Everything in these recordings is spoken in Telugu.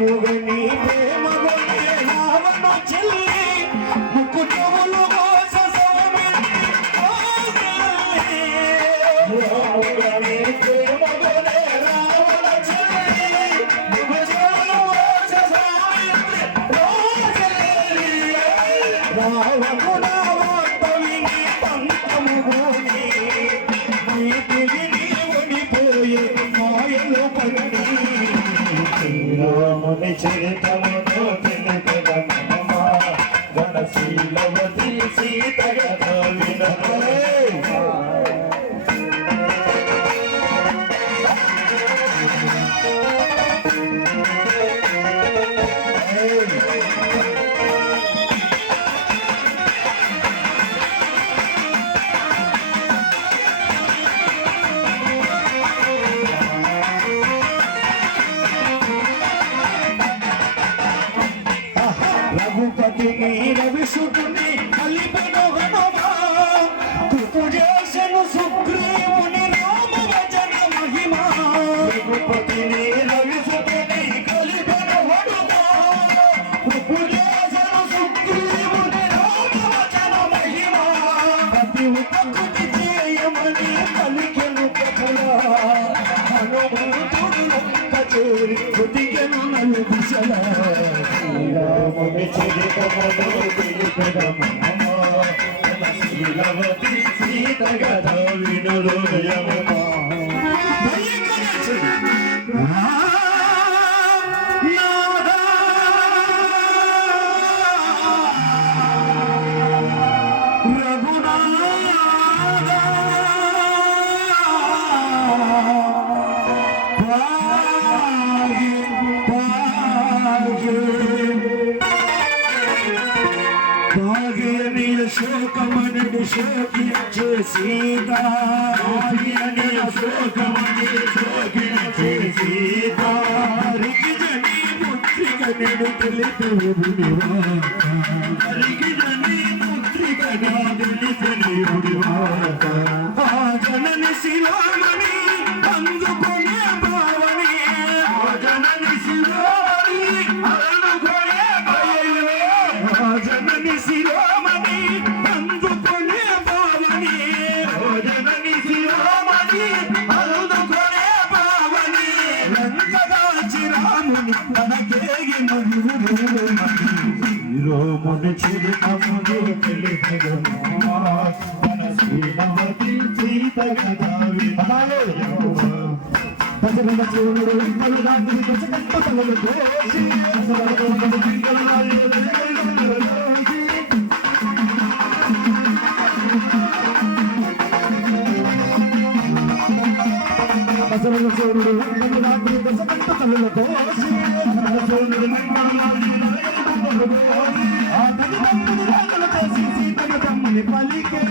ముగని ప్రేమ గొని రావణ చెల్లి ముకుటములు గోస సవమిని ముగని ప్రేమ గొని రావణ చెల్లి ముకుటములు గోస సవమిని రావణ వాస్తవిని పంతము భూమి నీతిని ఒడిపోయే మాయలు పడి రాముని చరితమును తెలుపదమమ్మా గణశీలవతి సీతగత వినరే రఘుపతిని రవిసుతుని కలిపెను హనుమా కృపు చేసెను సుగ్రీవుని రామ వచన మహిమా రఘుపతిని రవిసుతుని కలిపెను హనుమా కృపు చేసెను సుగ్రీవుని రామ వచన మహిమా ప్రతి ఉపకృతి చేయమని పలికెను కథలా హనుమంతుడు కచేరి కృతికెను నలు దిశల శ్రీరాముని చరితమును తెలుపదమమ్మా గణశీలవతి సీతగత వినురోయమ్మా శోకమనుడు శోకించే సీత శోకించే సీత రిగిజని ముద్రికనుడు తెలిపివుడివా రిగిజని ముద్రికనుడు తెలిపివుడివా ఆ జనని శిలామణి అందుకొనే భావని ఆ జనని శిలామణి అందుకొనే భావని ఆ జనని శిలామణి అందుకొనే భావని ఓ జనని శిలామణి అందుకొనే భావని లంకగా చిరాముని తనకేగి శ్రీరాముని చరితమును తెలుపదమమ్మా గణశీలవతి సీతగత వినురోయమ్మా దశరథ చూడు ఇంద్రుడాన్ని దశకంఠ తలలు దోషి దశరథ చూడు ఇంద్రుడాన్ని దశకంఠ తలలు దోషి ఆ తల్లిదండ్రులు రాగల చేసి సీతను తమ్ముని పలికే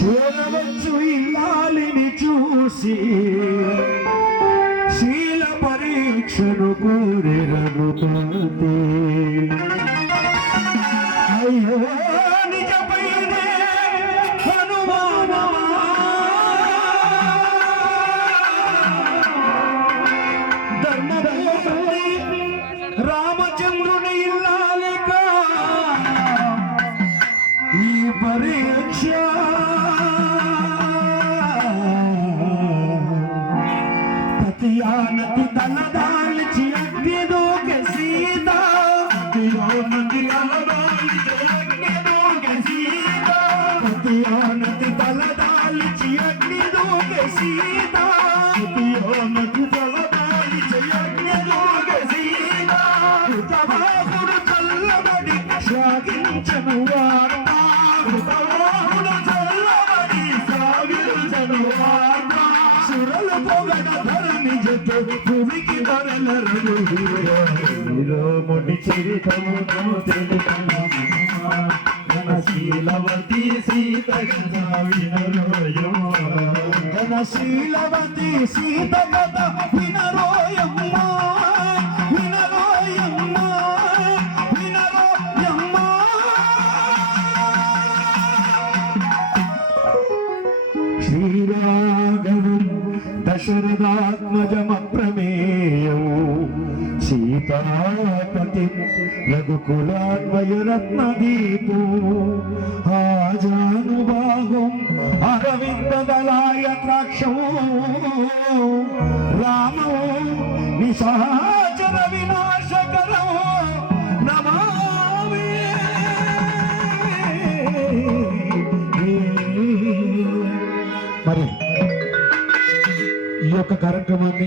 చూడవచ్చు ఇల్లాలిని చూసి శీల పరీక్షను కోరెరను పతి అయ్యో నిజపైనే హనుమానమా ధర్మపూర్ణి రామచంద్రుని ఇల్లాలిక ఈ పరీక్ష పతియానతి తలదాల్చి అగ్నిదోకె సీత పతియానతి తలదాల్చి అగ్నిదోకె సీత పతియానతి తలదాల్చి అగ్నిదోకె సీత పతియానతి తలదాల్చి అగ్నిదోకె సీత కృతవాహుడు చల్లబడి సాగించను వార్త కృతవాహుడు చల్లబడి సాగించను వార్త సురలు పొగడ ధరణి జత భూమికి వరలరడు శ్రీరాముని చరితమును తెలుపదమమ్మా గణశీలవతి సీతగత వినురోయమ్మా గణశీలవతి సీతగత వినురోయమ్మా వినురోయమ్మా వినురోయమ్మా శ్రీరాఘవుడు దశరథాత్మజమప్రమేయం సీతాపతి రఘుకులాన్వయరత్నదీపో ఆజానుబాహుం అరవిందదలాయత్రాక్షం రామో నిశాచర వినాశకరం నమామి. మరి ఈ యొక్క కార్యక్రమాన్ని